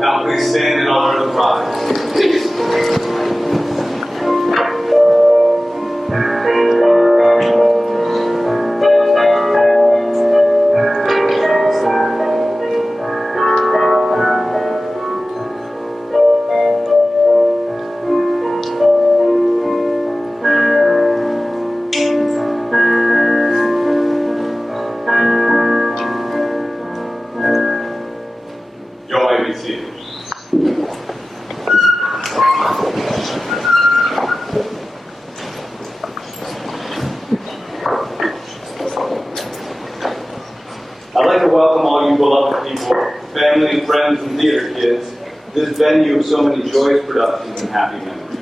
Now please stand in honor of the bride. You all may be seated. I'd like to welcome all you beloved people, family and friends and theater kids, this venue of so many joyous productions and happy memories.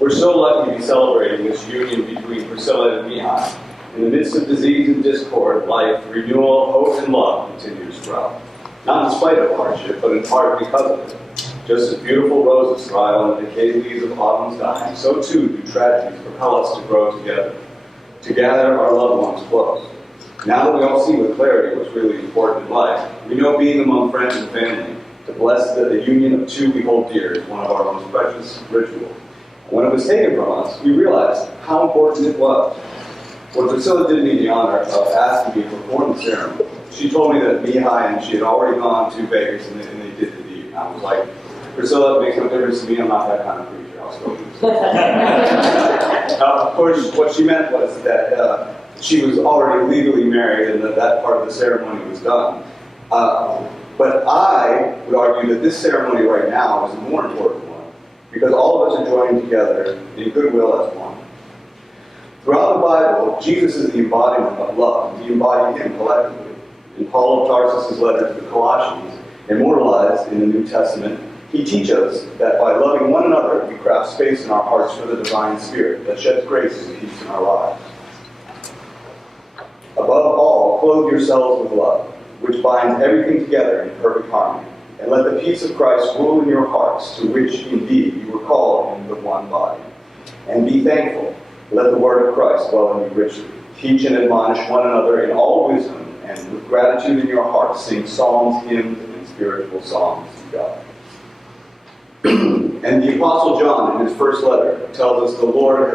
We're so lucky to be celebrating this union between Priscilla and Mihai. In the midst of disease and discord, life, renewal, hope, and love continue to sprout. Not in spite of hardship, but in part because of it. Just as beautiful roses thrive on the decayed leaves of autumn's dying, so too do tragedies propel us to grow together, to gather our loved ones close. Now that we all see with clarity what's really important in life, we know being among friends and family, to bless the union of two we hold dear, is one of our most precious rituals. When it was taken from us, we realized how important it was. When Priscilla did me the honor of asking me to perform the ceremony, she told me that Mihai and she had already gone to Vegas and they did the deed. And I was like, Priscilla, it makes no difference to me, I'm not that kind of preacher, I'll still do this. Of course, what she meant was that she was already legally married and that part of the ceremony was done. But I would argue that this ceremony right now is a more important one, because all of us are joining together in goodwill as one. Throughout the Bible, Jesus is the embodiment of love. We embody him collectively. In Paul of Tarsus' letter to the Colossians, immortalized in the New Testament, he teaches us that by loving one another, we craft space in our hearts for the divine spirit that sheds grace and peace in our lives. Above all, clothe yourselves with love, which binds everything together in perfect harmony. And let the peace of Christ rule in your hearts, to which indeed you were called in the one body. And be thankful. Let the word of Christ dwell in you richly. Teach and admonish one another in all wisdom, and with gratitude in your hearts sing psalms, hymns, and spiritual songs to God. And the Apostle John, in his first letter, tells us the Lord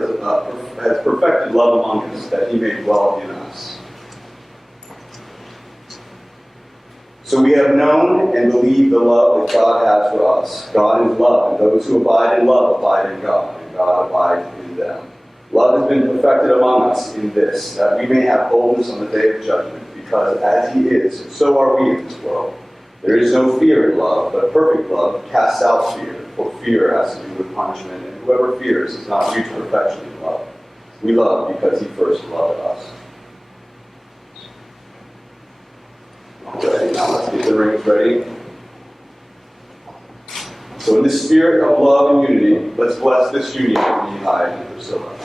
has perfected love among us, that he may dwell in us. So we have known and believed the love that God has for us. God is love, and those who abide in love abide in God, and God abides in them. Love has been perfected among us in this, that we may have boldness on the day of judgment, because as he is, so are we in this world. There is no fear in love, but perfect love casts out fear, for fear has to do with punishment, and whoever fears does not reach perfection in love. We love because he first loved us. Okay, now let's get the rings ready. So in the spirit of love and unity, let's bless this union of Mihai and Priscilla.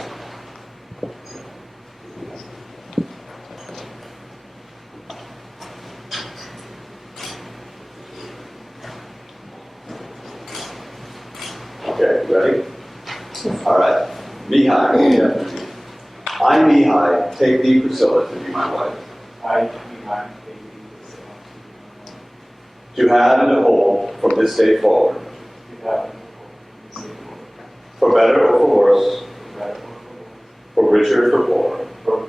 Okay, ready? All right. Mihai. I, Mihai, take thee, Priscilla, to be my wife. I, Mihai, take thee, Priscilla, to be my wife. To have and to hold from this day forward. To have and to hold from this day forward. For better or for worse. For better or for worse. For richer or for poorer. For richer or for poorer.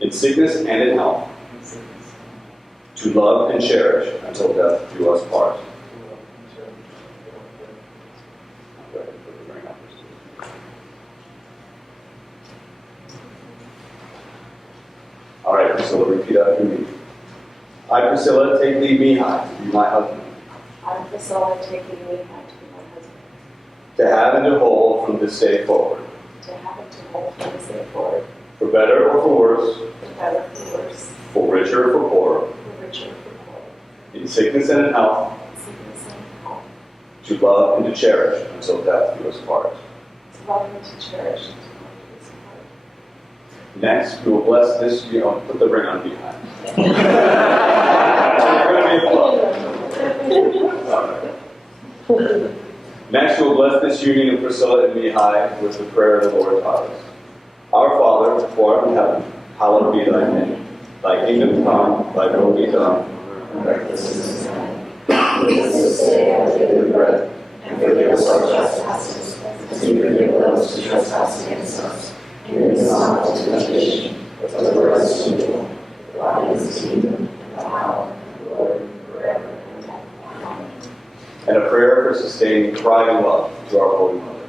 In sickness and in health. In sickness and in health. To love and cherish until death do us part. All right, Priscilla, repeat after me. I, Priscilla, take thee, Mihai, to be my husband. I, Priscilla, take thee, Mihai, to be my husband. To have and to hold from this day forward. To have and to hold from this day forward. For better or for worse. For better or for worse. For richer or for poorer. For richer or for poorer. In sickness and in health. In sickness and in health. To love and to cherish until death do us part. To love and to cherish until death do us part. Next, we will bless this, put the ring on behind. It's going to be a flow. Next, we will bless this union of Priscilla and Mihai with the prayer the Lord taught us. Our Father, who art in heaven, hallowed be thy name. Thy kingdom come, thy will be done. Give us this day our daily bread, and forgive us our trespasses, as we forgive those who trespass against us. And lead us not into temptation, but deliver us from evil. For thine is the kingdom, and the power, and the glory, forever and ever. Amen. And a prayer for sustaining pride and love to our Holy Mother.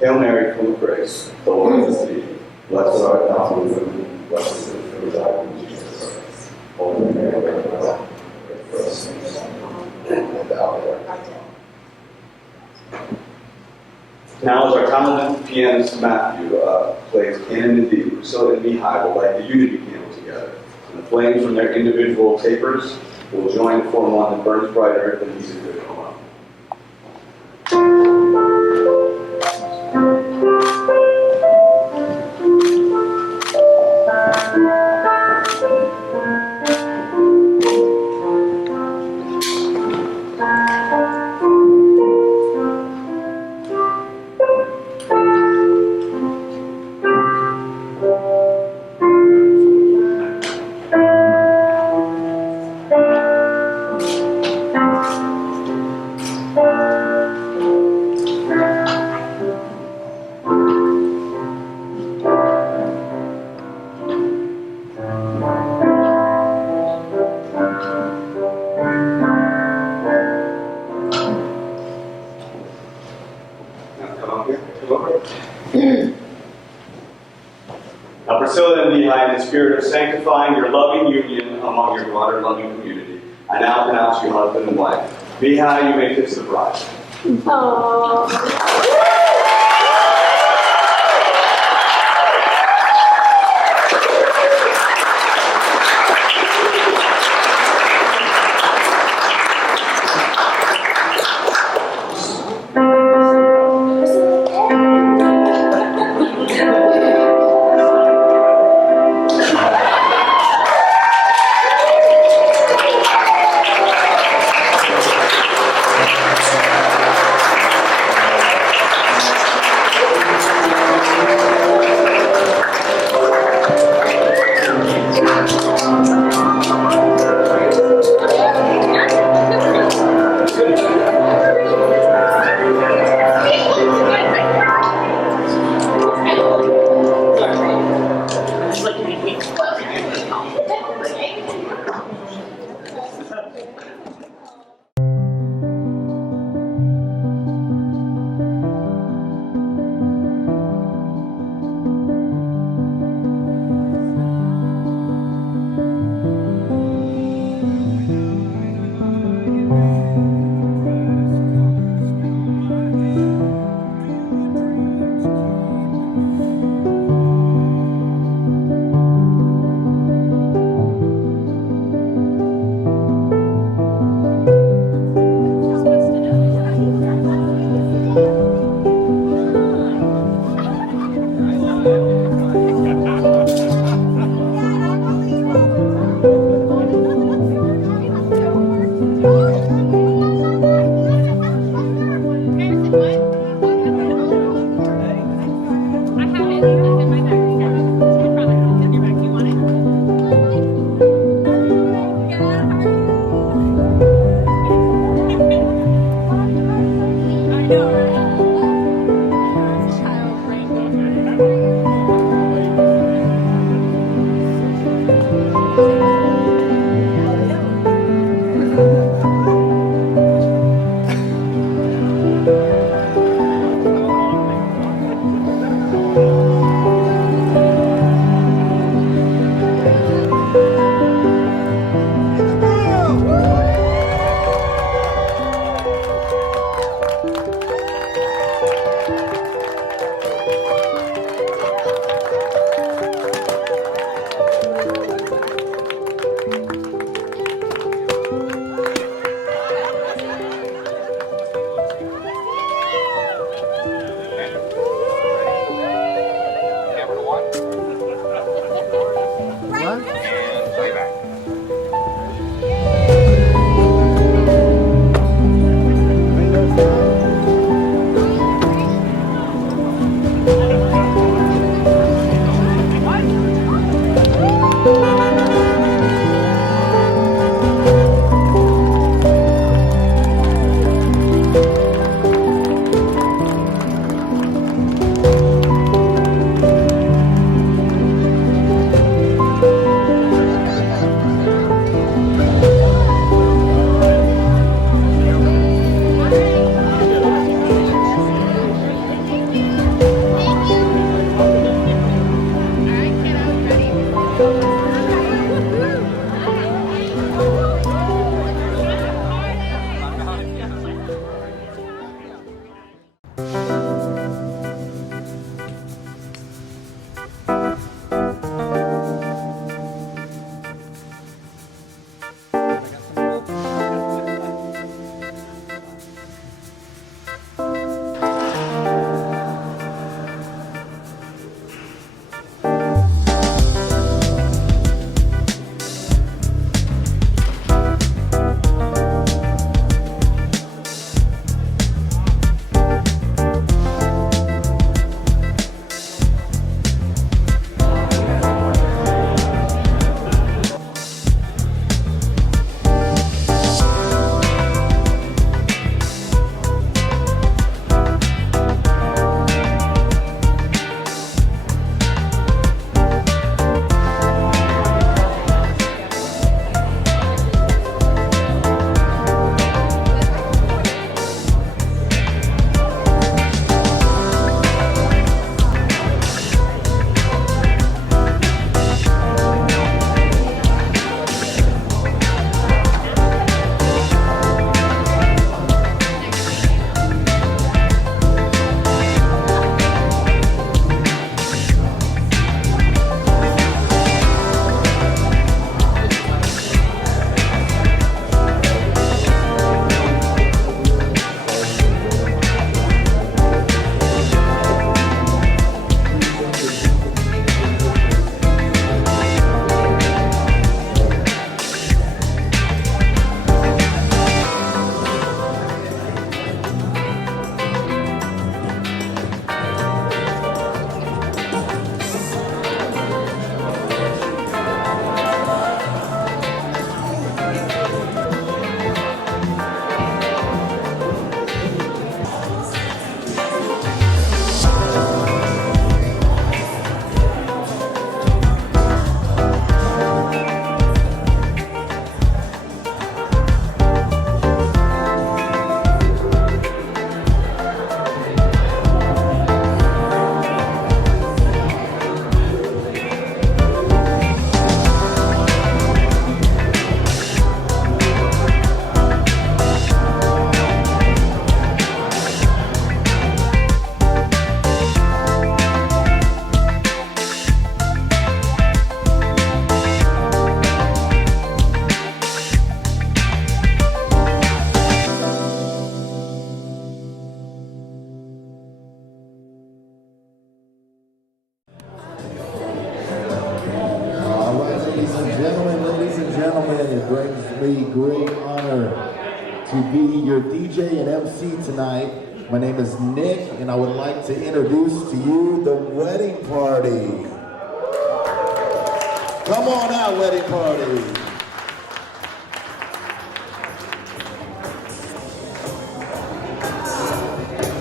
Hail Mary, full of grace, the Lord is with thee. Blessed art thou among women, blessed is the fruit of thy womb, Jesus Christ. Holy Mary, Mother of God, pray for us sinners, and at the hour of our death. Now, as our talented pianist Matthew plays Canon in D, Priscilla and Mihai will light the unity candle together. And the flames from their individual tapers will join to form one that burns brighter than music could alone. Now, Priscilla and Mihai, in the spirit of sanctifying your loving union among your water-loving community, I now pronounce you husband and wife. Mihai, you may kiss the bride. Aww. morning. It brings me great honor to be your DJ and MC tonight. My name is Nick, and I would like to introduce to you the wedding party. Come on out, wedding party.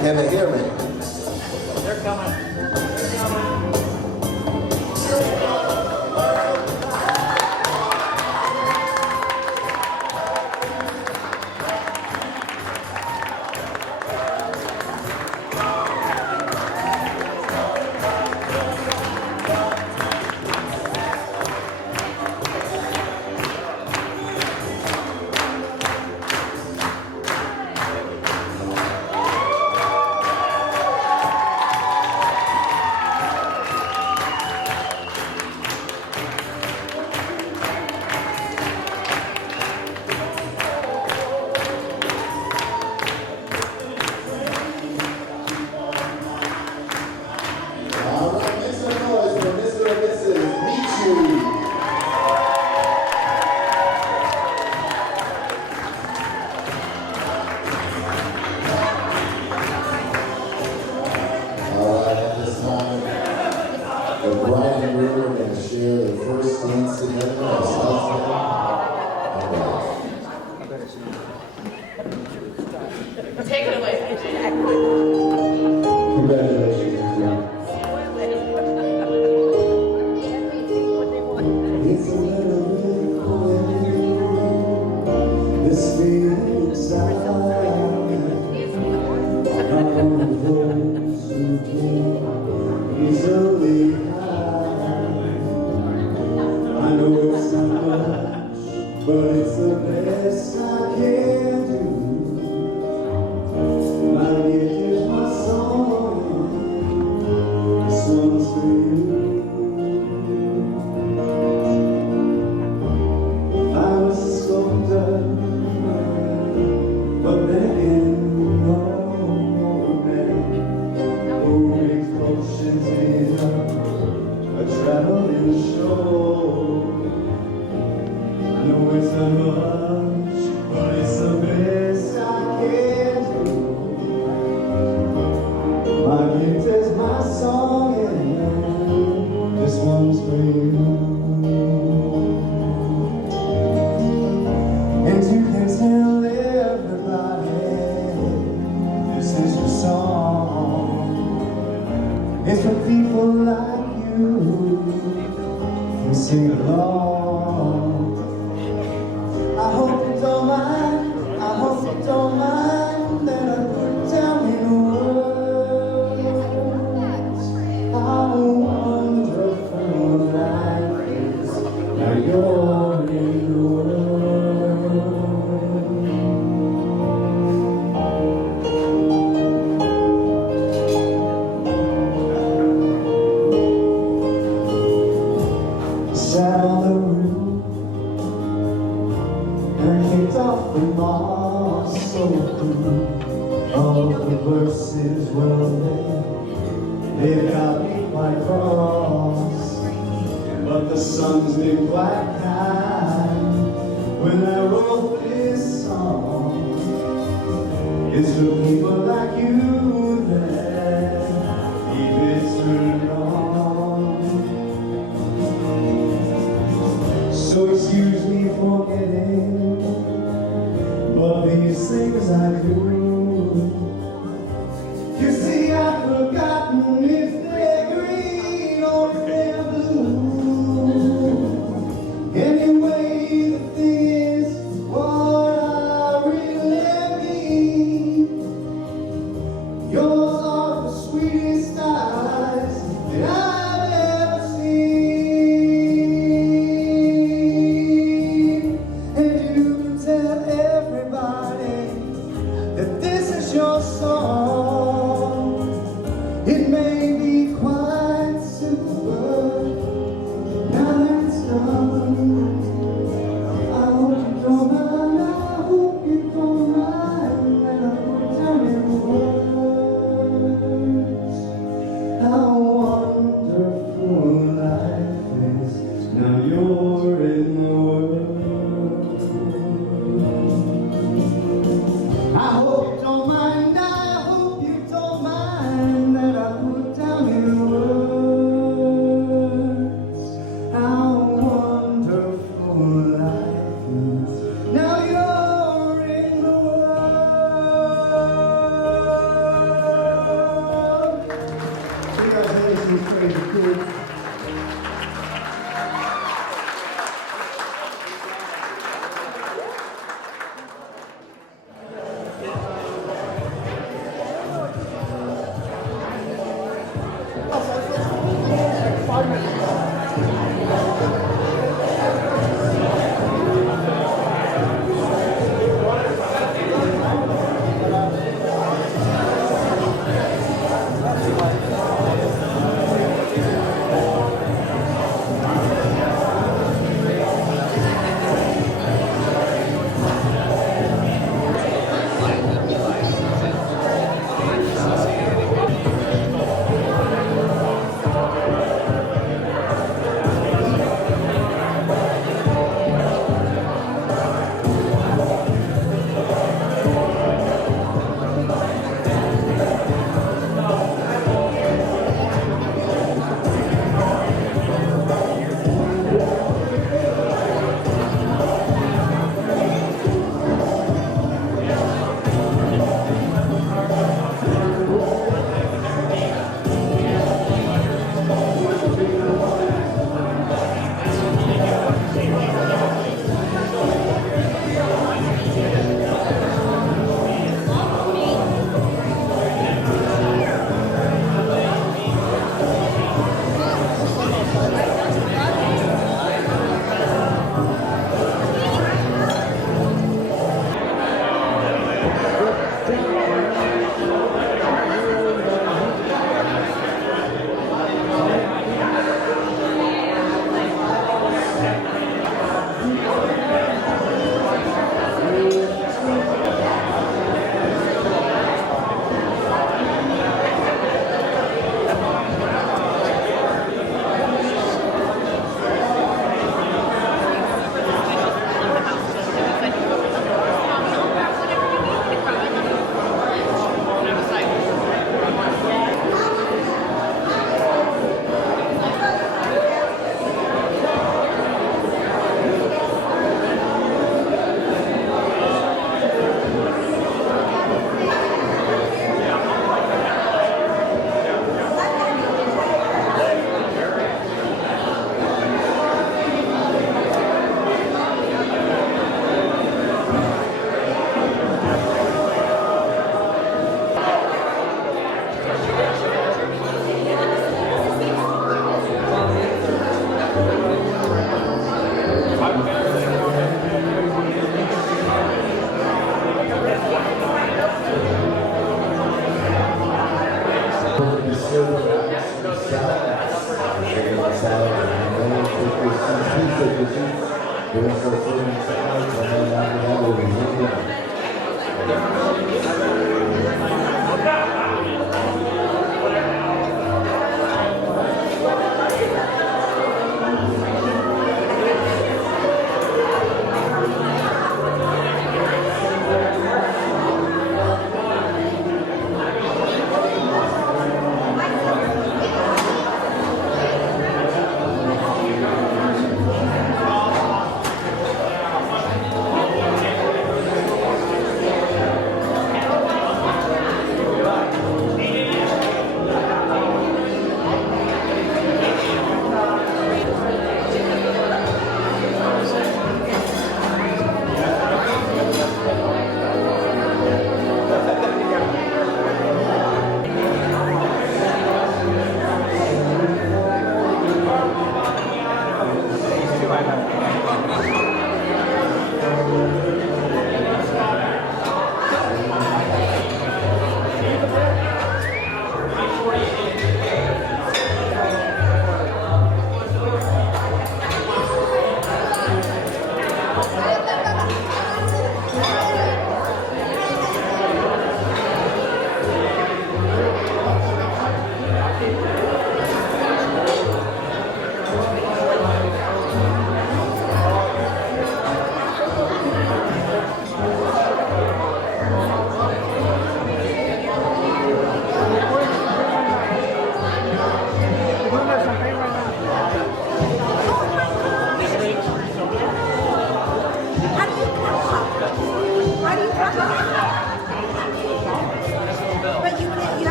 Can they hear me? They're coming. Take it away. Congratulations. It's a little bit this feeling inside. I'm one of those who can't easily hide. I know it's not much, but it's the best I can do. My gift is my song. This one's for you. I was a sculptor, but then no man who makes potions in a traveling show. I know it's not much, but it's the best I can do. My gift is my song, and this one's for you. And you can tell everybody this is your song. It's for people like you who sing along. I hope you don't mind, I hope you don't mind that I put down in words how wonderful life is. Now you're in the world. Sat on the roof and kicked off the moss so cool. All the verses, well, they've got me quite cross. But the sun's been quite kind when I wrote this song. It's for people like you that keep it turned on. So excuse me for getting, but these things I do. You see, I've forgotten if they're green or if they're blue. Anyway, the thing is, what I really mean. Yours are the sweetest eyes that I've ever seen. And you can tell everybody that this is your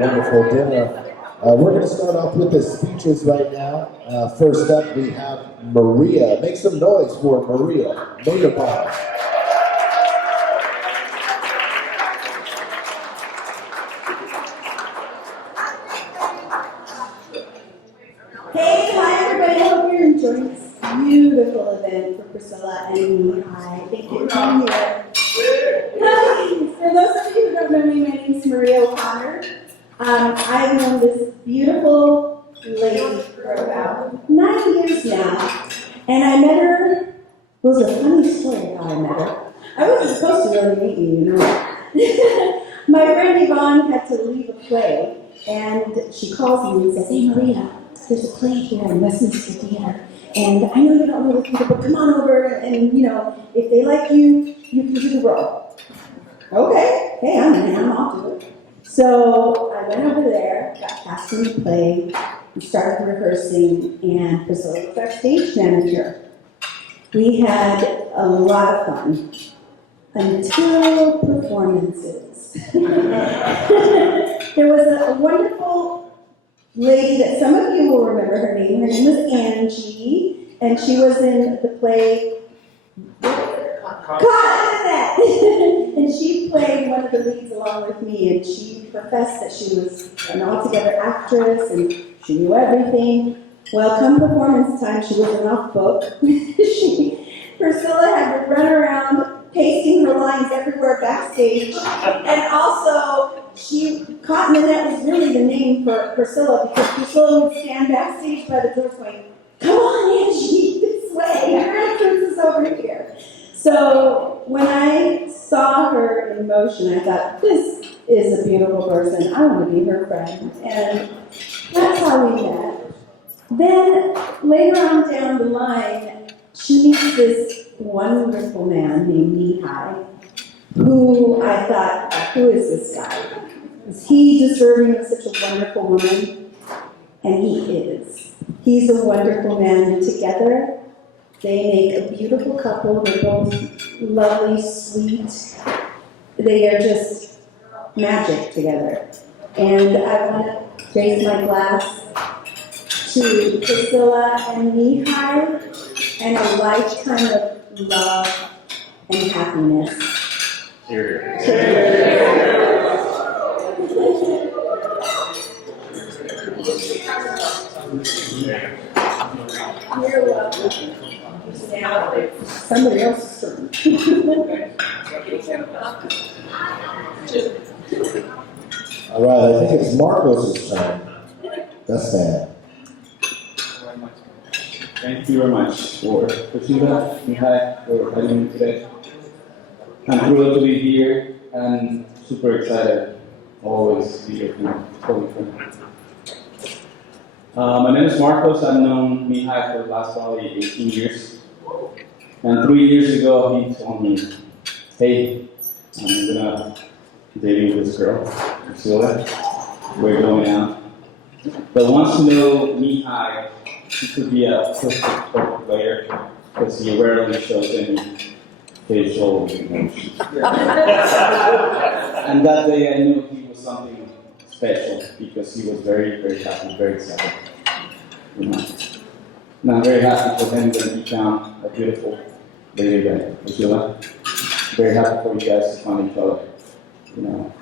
wonderful dinner. We're going to start off with the speeches right now. First up, we have Maria. Make some noise for Maria. Mayor Bob. Hey, hi everybody. I hope you're enjoying this beautiful event for Priscilla and Mihai. Thank you for being here. Hi. For those of you who don't know me, my name is Maria O'Connor. I've known this beautiful lady for about 9 years now. And I met her, it was a funny story how I met her. I wasn't supposed to really meet you, you know. My friend Yvonne had to leave a play, and she calls me and says, "Hey Maria, there's a play here in Westminster Theater, and I know you don't know the people, but come on over, and you know, if they like you, you can do the role." Okay, hey, I'm off to it. So I went over there, got cast in the play, we started rehearsing, and Priscilla was our stage manager. We had a lot of fun until performances. There was a wonderful lady that some of you will remember her name. Her name was Angie, and she was in the play Caught that. And she played one of the leads along with me, and she professed that she was an altogether actress and she knew everything. Well, come performance time, she wasn't off book. Priscilla had to run around pasting her lines everywhere backstage, and also Caught in the Net was really the name for Priscilla, because Priscilla would stand backstage by the doors going, "Come on, Angie, this way, your entrance is over here." So when I saw her in motion, I thought, this is a beautiful person. I want to be her friend. And that's how we met. Then later on down the line, she meets this wonderful man named Mihai, who I thought, who is this guy? Is he deserving of such a wonderful woman? And he is. He's a wonderful man, and together they make a beautiful couple. They're both lovely, sweet. They are just magic together. And I want to raise my glass to Priscilla and Mihai and a lifetime of love and happiness. Cheers. You're welcome. Somebody else's turn. All right, I think it's Marcos' turn. That's bad. Thank you very much for Priscilla and Mihai for having me today. I'm thrilled to be here and super excited always to be here for you. My name is Marcos. I've known Mihai for the last probably 18 years. And 3 years ago, he told me, "Hey, I'm gonna date this girl, Priscilla. We're going out." But once you know Mihai, he could be a perfect player because he rarely shows any facial emotion. And that day, I knew he was something special because he was very, very happy, very excited. You know. And I'm very happy for him that he found a beautiful lady like Priscilla. Very happy for you guys to find each other. You know,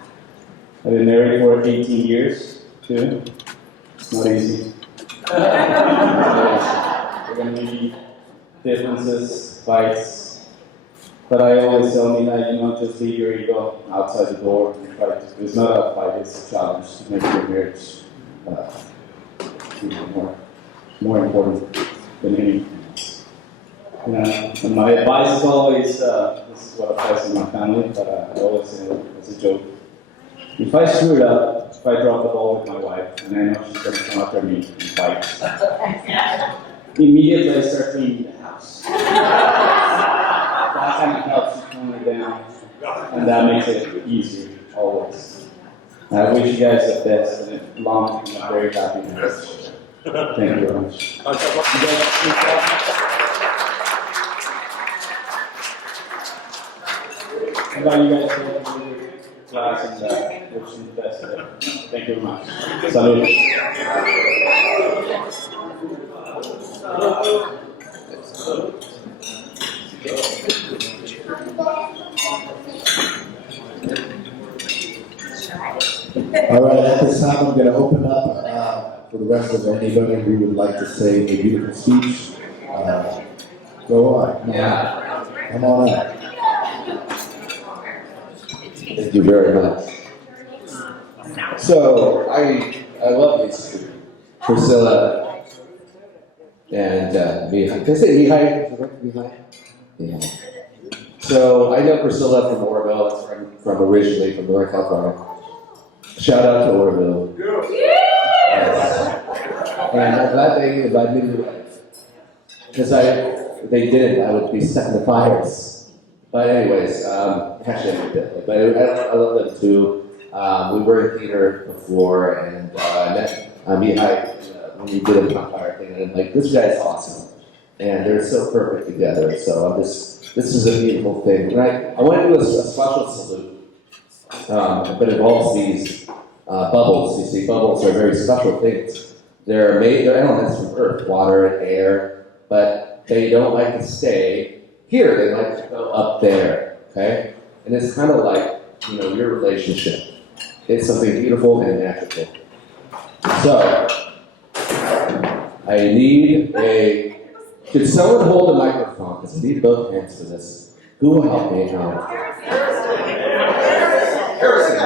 I've been married for 18 years too. It's not easy. There are going to be differences, fights, but I always tell me that, you know, just leave your ego outside the door and try to. It's not a fight; it's a challenge to make your marriage more important than anything else. You know, and my advice is always, this is what applies to my family, but I always say it as a joke. If I screw it up, if I drop the ball with my wife, and I know she's going to come after me and fight, immediately I start cleaning the house. That kind of helps you calm it down, and that makes it easier, always. I wish you guys the best and a long and a very happy marriage. Thank you very much. How about you guys? class and wish you the best there. Thank you very much. Salud. All right, at this time, I'm going to open up for the rest of anybody who would like to say a beautiful speech. Go on. Come on up. Thank you very much. So, I love these two. Priscilla and Mihai. Can I say Mihai? Is it right? Mihai? Yeah. So, I know Priscilla from Oroville. That's where I'm from originally, from North California. Shout out to Oroville. Yes. And I'm glad they invited me to the wedding. Because if they didn't, I would be setting the fires. But anyways, actually I did. But I love them too. We were in theater before, and I met Mihai when we did a campfire thing, and I'm like, this guy's awesome. And they're so perfect together. So this is a beautiful thing. And I want to do a special salute. But it involves these bubbles. You see, bubbles are very special things. They're elements from earth, water and air, but they don't like to stay here. They like to go up there, okay? And it's kind of like, your relationship. It's something beautiful and magical. So, I need could someone hold a microphone? Because I need both hands for this. Who will help me out? Harrison.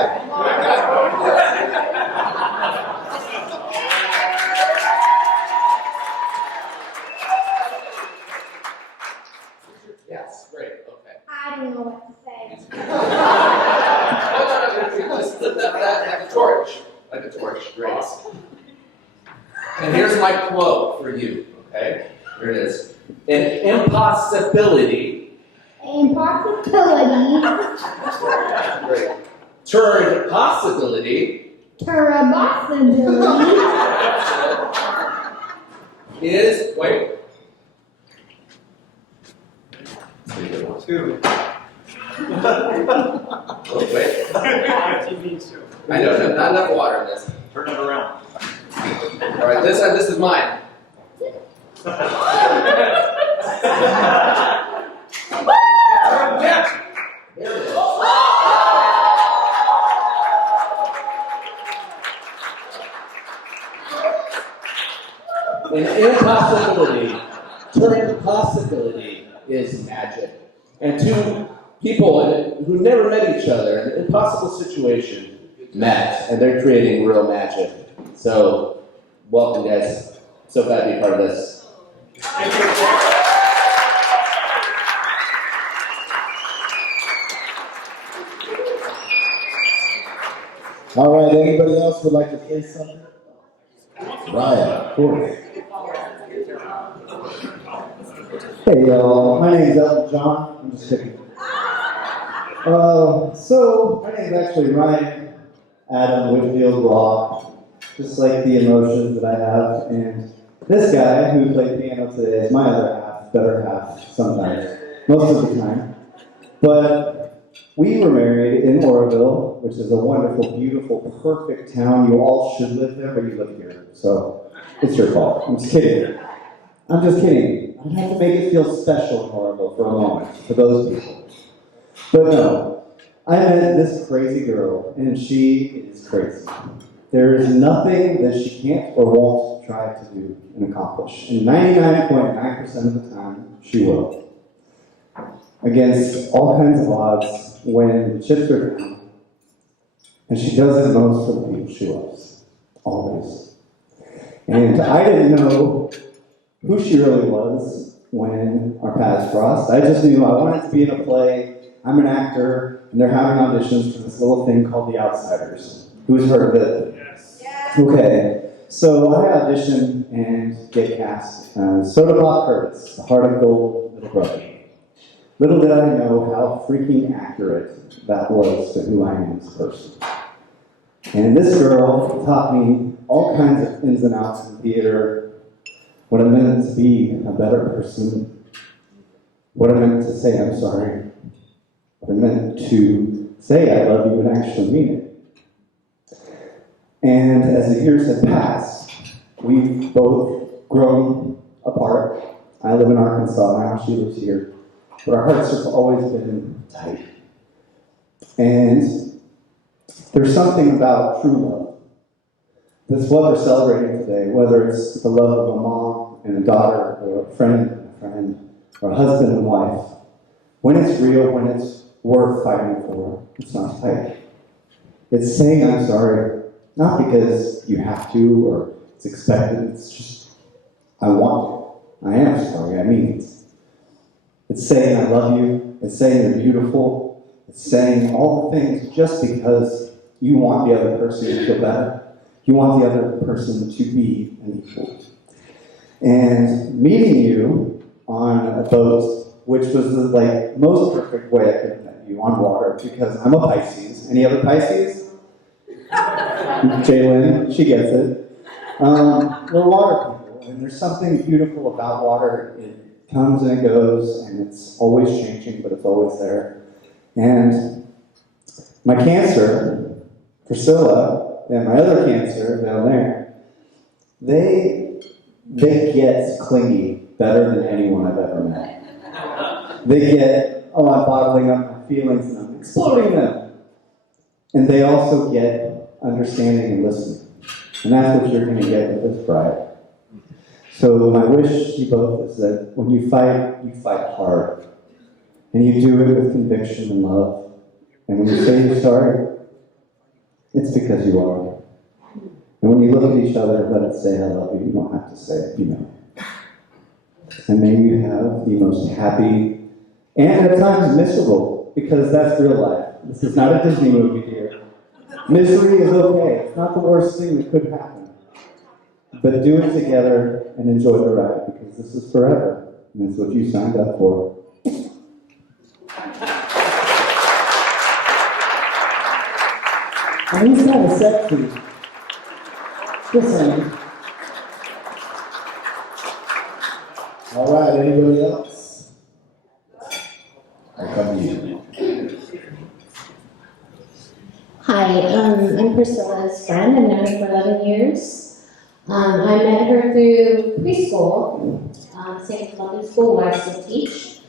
Yes, great, okay. I don't know what to say. Like a torch. Like a torch, great. And here's my quote for you, okay? Here it is. An impossibility. Impossibility. Great. Turned possibility. Possibility. Is, wait. Two. Oh, wait. I know, not enough water in this. Turn it around. All right, this is mine. There it is. An impossibility turned possibility is magic. And two people who never met each other in an impossible situation met, and they're creating real magic. So, welcome, guys. So glad to be part of this. All right, anybody else would like to say something? Ryan, of course. Hey y'all, my name's Elton John. I'm just kidding. So my name's actually Ryan Adam Whitfield Rock, just like the emotions that I have. And this guy who played piano today is my other half, better half sometimes, most of the time. But we were married in Oroville, which is a wonderful, beautiful, perfect town. You all should live there, but you live here, so it's your fault. I'm just kidding. I'm just kidding. I have to make it feel special in Oroville for a moment, for those people. But no, I met this crazy girl, and she is crazy. There is nothing that she can't or won't try to do and accomplish. And 99.9% of the time, she will. Against all kinds of odds, when the chips are down, and she does it most for the people she loves. Always. And I didn't know who she really was when our paths crossed. I just knew I wanted to be in a play. I'm an actor, and they're having auditions for this little thing called The Outsiders. Who's heard of it? Yes. Okay. So I audition and get cast. So did Bob Curtis, the Heart of Gold little brother. Little did I know how freaking accurate that was to who I am as a person. And this girl taught me all kinds of ins and outs in theater, what it meant to be a better person, what it meant to say I'm sorry, what it meant to say I love you and actually mean it. And as the years have passed, we've both grown apart. I live in Arkansas now, she lives here. But our hearts have always been tight. And there's something about true love. That's what we're celebrating today, whether it's the love of a mom and a daughter, or a friend, or a husband and wife. When it's real, when it's worth fighting for, it's not fake. It's saying I'm sorry, not because you have to or it's expected, it's just, I want to. I am sorry, I mean it. It's saying I love you, it's saying you're beautiful, it's saying all the things just because you want the other person to feel better. You want the other person to be an equal. And meeting you on a boat, which was the most perfect way I could have met you, on water, because I'm a Pisces. Any other Pisces? Jalen, she gets it. We're water people, and there's something beautiful about water. It comes and it goes, and it's always changing, but it's always there. And my Cancer, Priscilla, and my other Cancer down there, they get clingy better than anyone I've ever met. They get, I'm bottling up my feelings and I'm exploding them. And they also get understanding and listening. And that's what you're going to get with this bride. So my wish to you both is that when you fight hard. And you do it with conviction and love. And when you say you're sorry, it's because you are. And when you look at each other and let it say I love you, you don't have to say it, you know. And may you have the most happy, and at times miserable, because that's real life. This is not a Disney movie here. Misery is okay. It's not the worst thing that could happen. But do it together and enjoy the ride, because this is forever. And it's what you signed up for. And he's kind of sexy. Just saying. All right, anybody else? I come to you. Hi, I'm Priscilla's friend. I've known her for 11 years. I met her through preschool, St. Columbia School, where I still teach.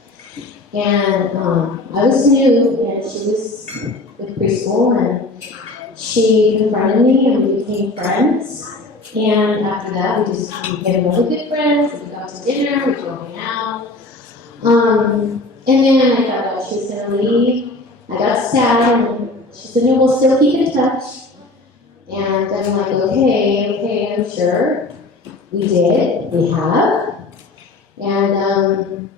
And I was new, and she was with preschool, and she confronted me, and we became friends. And after that, we became really good friends. We got to dinner, we drove hang out. And then I found out she was going to leave. I got sad, and she said, no, we'll still keep in touch. And I'm like, okay, I'm sure. We did, we have. And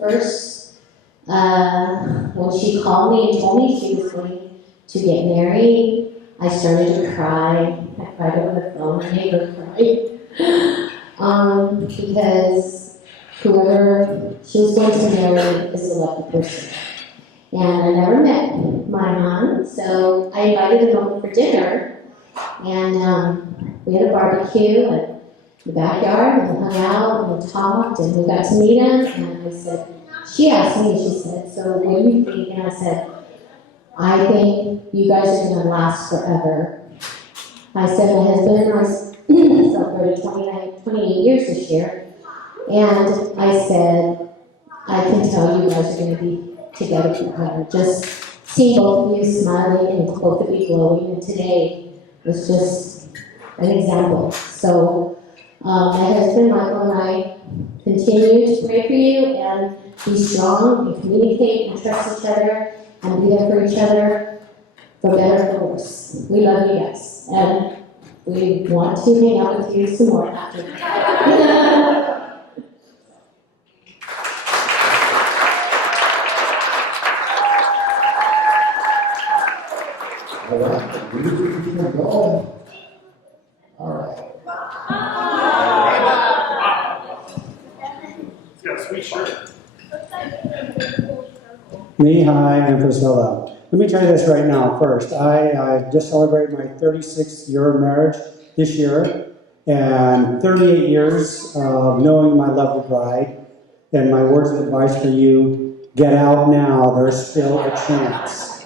first, when she called me and told me she was going to get married, I started to cry. I cried over the phone. I made her cry. Because whoever she was going to marry is a lucky person. And I never met my mom, so I invited them over for dinner. And we had a barbecue in the backyard, and we hung out, and we talked, and we got to meet him. And I said, she asked me, she said, so what do you think? And I said, I think you guys are going to last forever. I said, my husband and I celebrated 28 years this year. And I said, I can tell you guys are going to be together forever. Just seeing both of you smiling and both of you glowing. And today was just an example. So my husband, Michael, and I continue to pray for you and be strong and communicate and trust each other and be there for each other, for better or for worse. We love you guys, and we want to hang out with you some more after. All right, we can keep it going. All right. He's got a sweet shirt. Mihai and Priscilla. Let me tell you this right now first. I just celebrated my 36th year of marriage this year, and 38 years of knowing my lovely bride. And my words of advice for you, get out now, there's still a chance.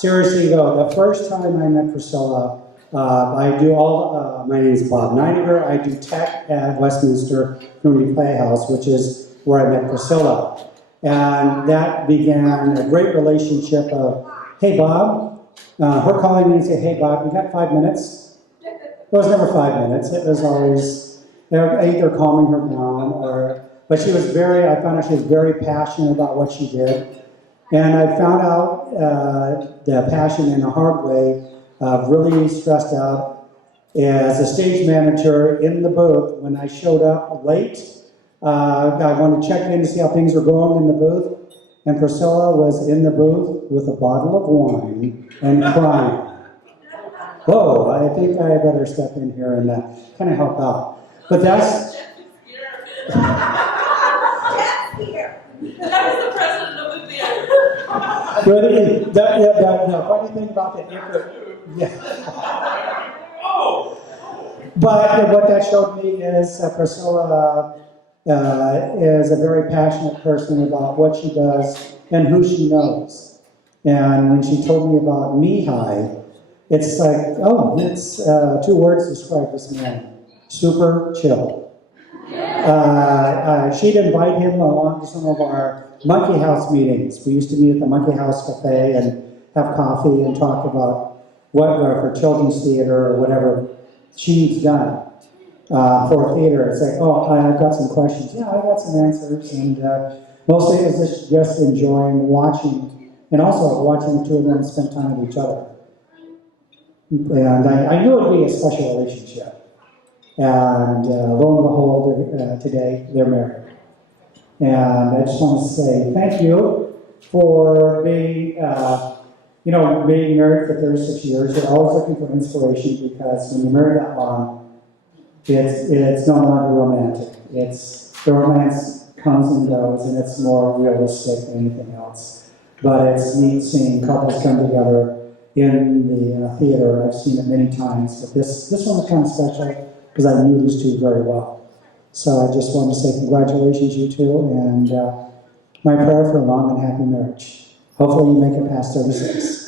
seriously though, the first time I met Priscilla, my name is Bob Neininger. I do tech at Westminster Community Playhouse, which is where I met Priscilla. And that began a great relationship of, hey Bob, her calling me and say, hey Bob, you got 5 minutes? It was never 5 minutes. It was always either calming her down but she was I found out she was very passionate about what she did. And I found out the passion in a hard way, really stressed out. As a stage manager in the booth, when I showed up late, I wanted to check in to see how things were going in the booth. And Priscilla was in the booth with a bottle of wine and crying. Whoa, I think I better step in here and kind of help out. But that's... That was the president of the theater. The funny thing about But what that showed me is Priscilla is a very passionate person about what she does and who she knows. And when she told me about Mihai, it's like, it's 2 words to describe this man: super chill. She'd invite him along to some of our Monkey House meetings. We used to meet at the Monkey House Cafe and have coffee and talk about what for children's theater or whatever she needs done for theater. It's like, I've got some questions. Yeah, I got some answers. And mostly it was just enjoying watching, and also watching the 2 of them spend time with each other. And I knew it would be a special relationship. And lo and behold, today they're married. And I just want to say thank you for being, being married for 36 years. You're always looking for inspiration, because when you're married that long, it's no longer romantic. The romance comes and goes, and it's more realistic than anything else. But it's neat seeing couples come together in the theater. I've seen it many times, but this one was kind of special, because I knew these 2 very well. So I just want to say congratulations, you 2, and my prayer for a long and happy marriage. Hopefully you make it past 36.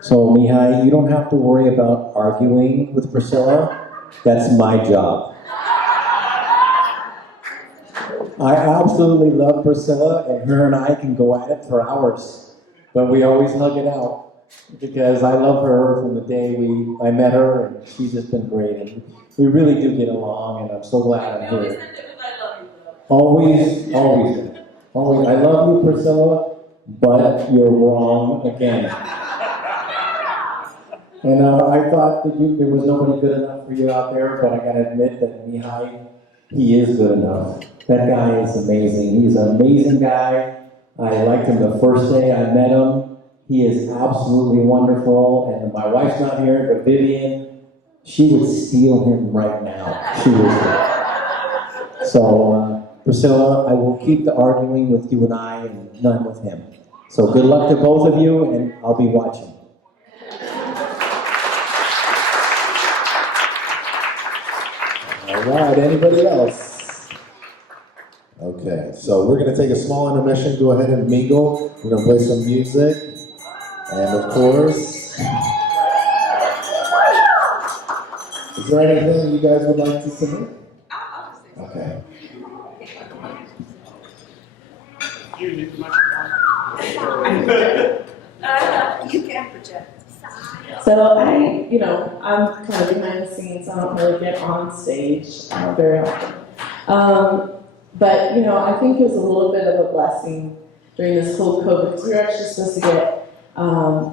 So Mihai, you don't have to worry about arguing with Priscilla. That's my job. I absolutely love Priscilla, and her and I can go at it for hours, but we always hug it out, because I love her from the day I met her, and she's just been great, and we really do get along, and I'm so glad I'm here. Always, always, always. I love you, Priscilla, but you're wrong again. And I thought that there was nobody good enough for you out there, but I gotta admit that Mihai, he is good enough. That guy is amazing. He's an amazing guy. I liked him the first day I met him. He is absolutely wonderful. And my wife's not here, but Vivian, she would steal him right now. She would. So, Priscilla, I will keep the arguing with you and I, and none with him. So good luck to both of you, and I'll be watching. All right, anybody else? Okay, so we're going to take a small intermission, go ahead and mingle. We're going to play some music. And of course, is there anything you guys would like to sing? Okay. You can project. So I'm kind of behind the scenes. I don't really get on stage very often. But, I think it was a little bit of a blessing during this whole COVID, because we were actually supposed to get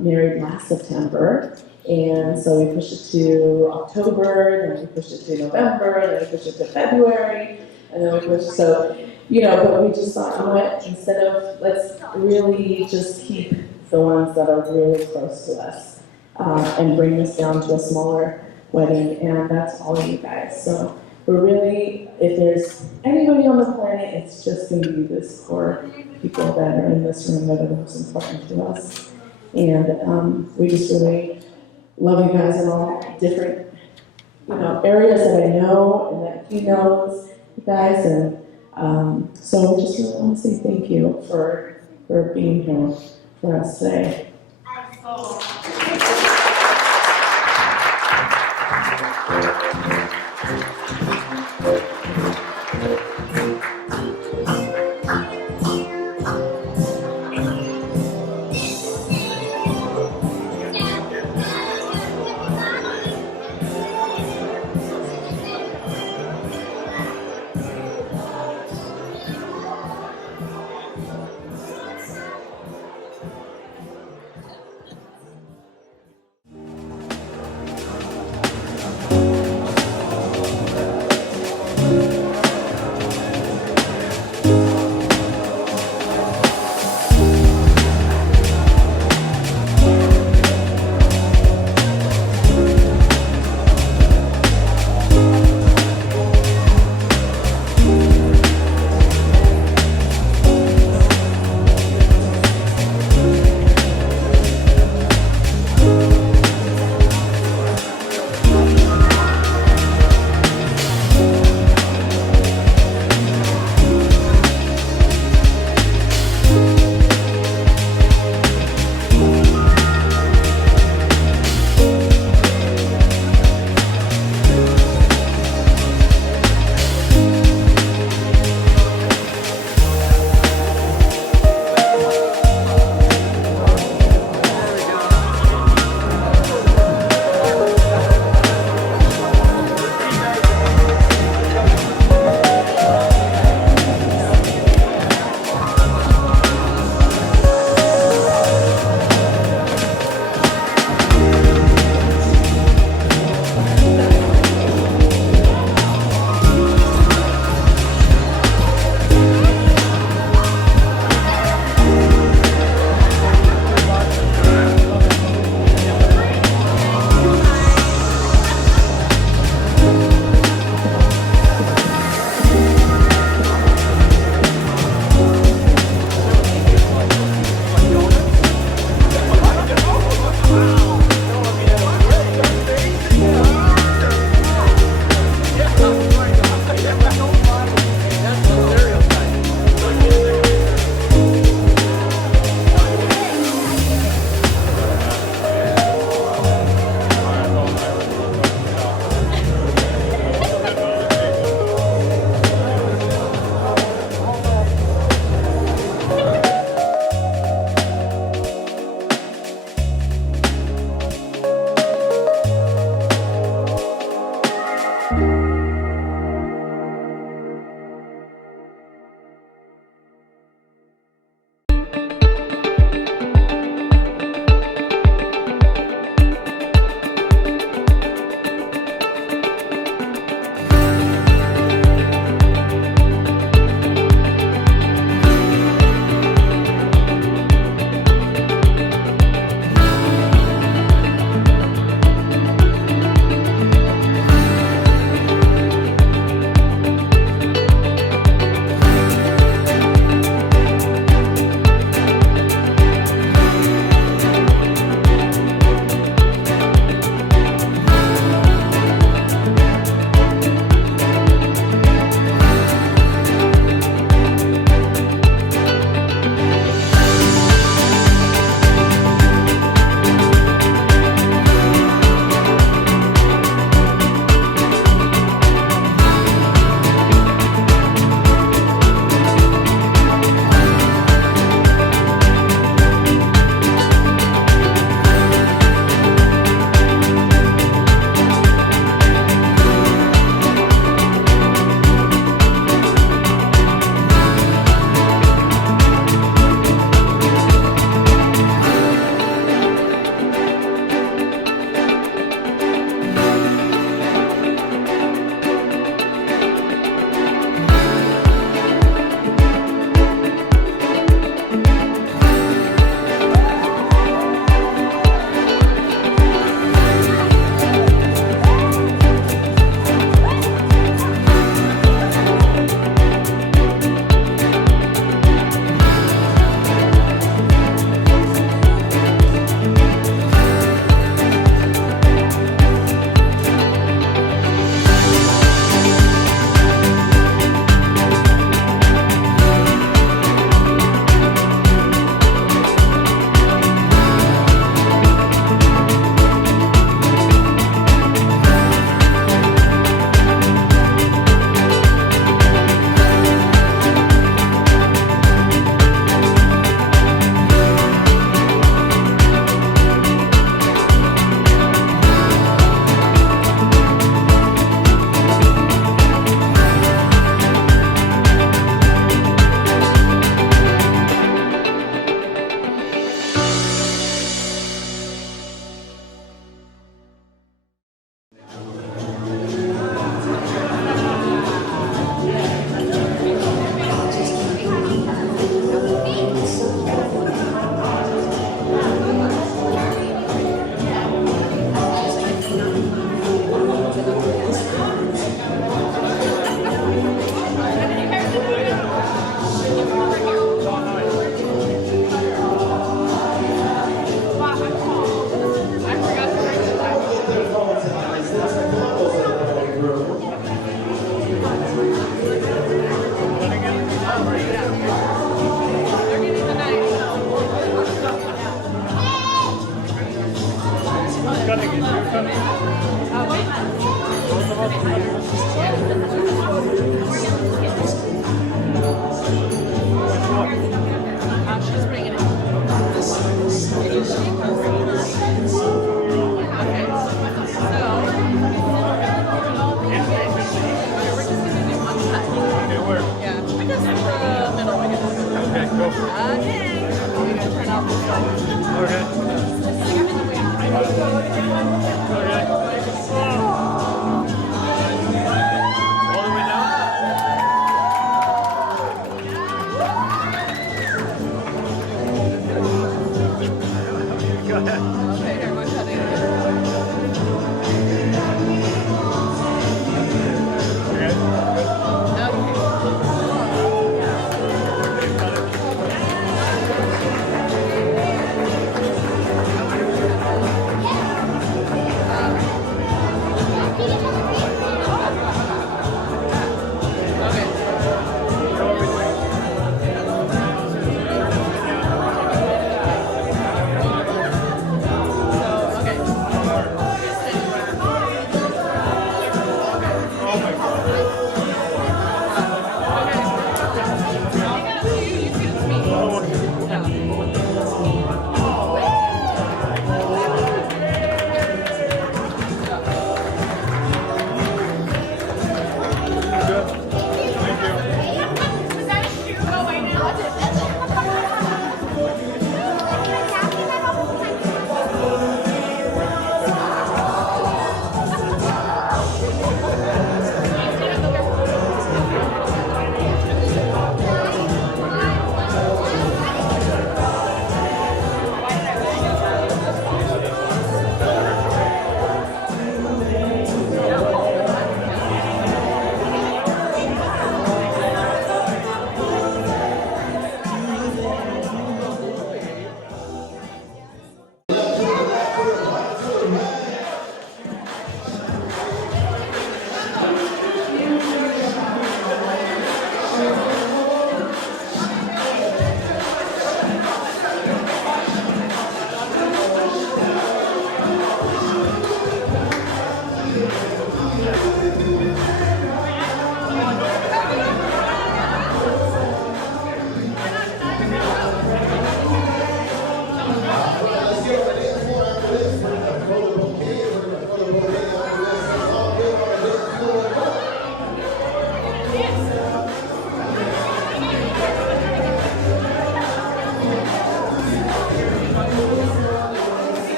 married last September. And so we pushed it to October, then we pushed it to November, then we pushed it to February, and then we pushed, but we just thought, instead of, let's really just keep the ones that are really close to us, and bring this down to a smaller wedding, and that's all you guys. So we're really, if there's anybody on the planet, it's just going to be this core people that are in this room that are the most important to us. And we just really love you guys in all different areas that I know and that he knows, you guys, and so I just really want to say thank you for being here for us today.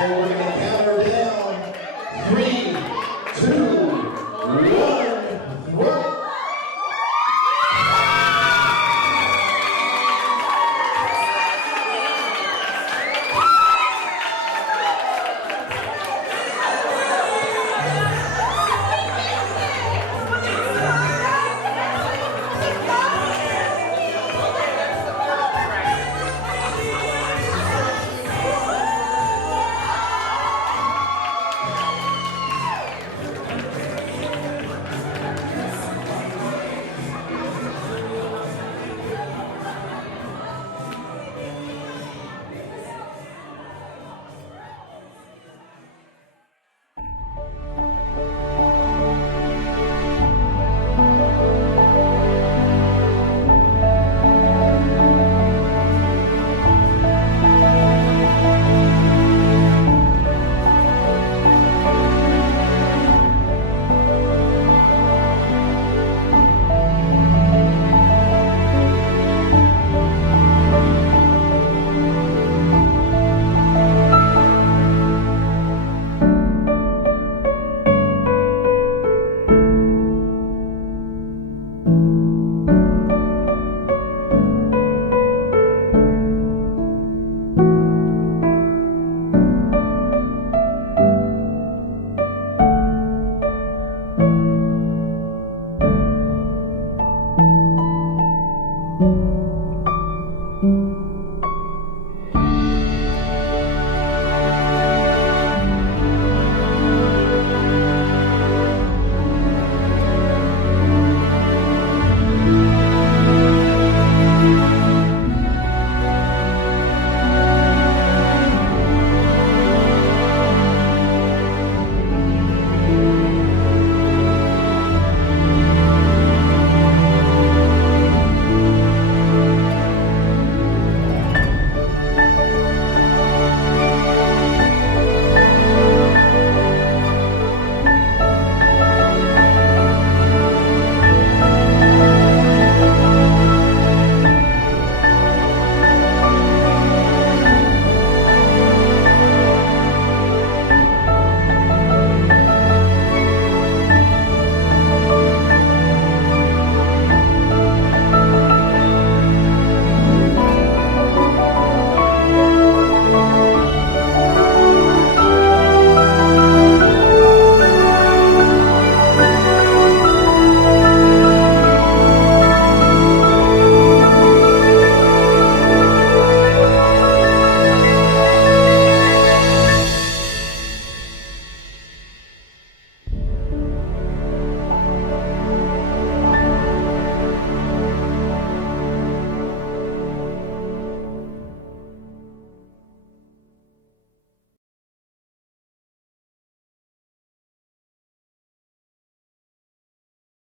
So we're